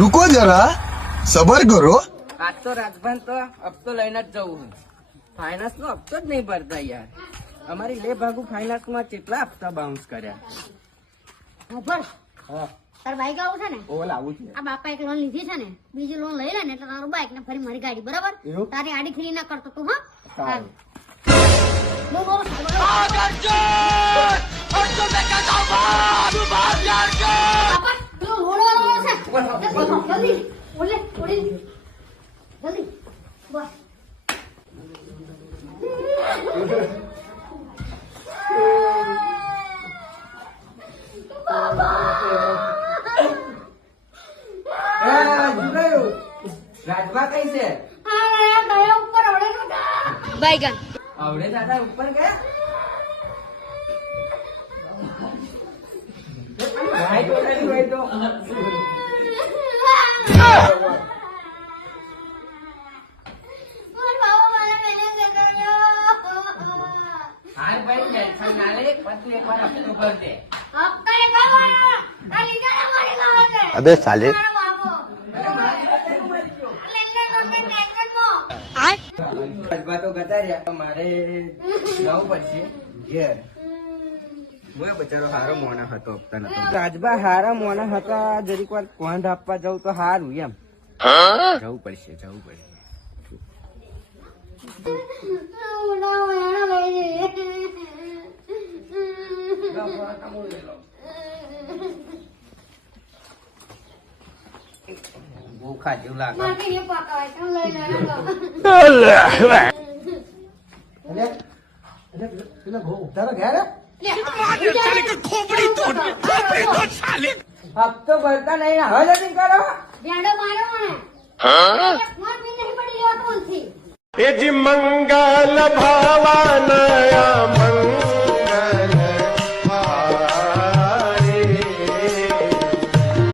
रुको जरा सबर करो। આજ તો રાજભાન તો હપ્તો લઈને જ જવું. ફાઇનાન્સ નો હપ્તો જ નહીં ભરતા યાર. અમારી લે ભાગુ ફાઇનાન્સ માં કેટલા હપ્તા બાઉન્સ કર્યા. તાર બાઈક આવું છે ને? ઓ લાવું છે. આ બાપા એક લોન લીધી છે ને, બીજી લોન લઈ લે ને એટલે તારું બાઈક ને ફરી મારી ગાડી, બરાબર? તારી આડી ફ્રી ના કરતો તું. હા રાજભા કઈ છે? બાઈગન આવડે દાદા ઉપર ગયા. ભાઈ તો નથી ભાઈ તો. હાલ ભાઈ ટેન્શન ના લે, પછી એકવાર હપ્તો ભર દે. अबे साले રાજભા તો ગતા રહ્યા. મારે જવું પડશે ઘેર. હું બચારો હારો મોણા હતો હપ્તા નતો. રાજભા હારા મોણા હતા. જરીક વાર કોંધ આપવા જવું તો હારું એમ. જવું પડશે. ભૂખા જેવું લાગે. હપ્તો ભરતા નહીં, હવે નથી કરો. એ જી મંગલ ભવન